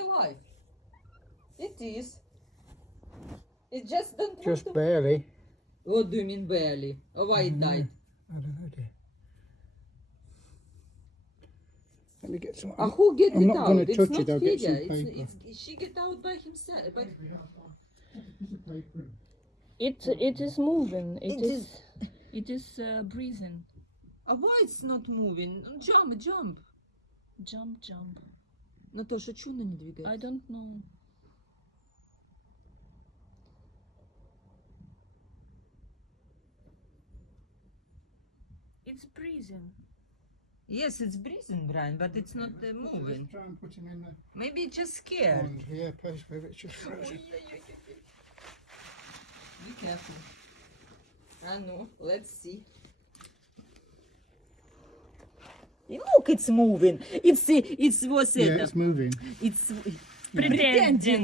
alive. It is. It just don't want Just to... barely. What do you mean barely? Oh, why it died? I don't know, dear. Let me get some. Who get I'm it not out? gonna It's touch not it, I'll get some Fedya. paper. She get out by himself. But It is moving. It It is breathing. why it's not moving? Jump, jump. Jump. Наташа, чего она не двигается? I don't know. It's breathing. Yes, it's breathing, Brian, but it's not moving. Try and put him in the Maybe it's just scared. pond. Yeah, post where it's just frozen. Be careful. No, let's see. Look, it's moving. It's was Yeah, it's moving. it's Pretending.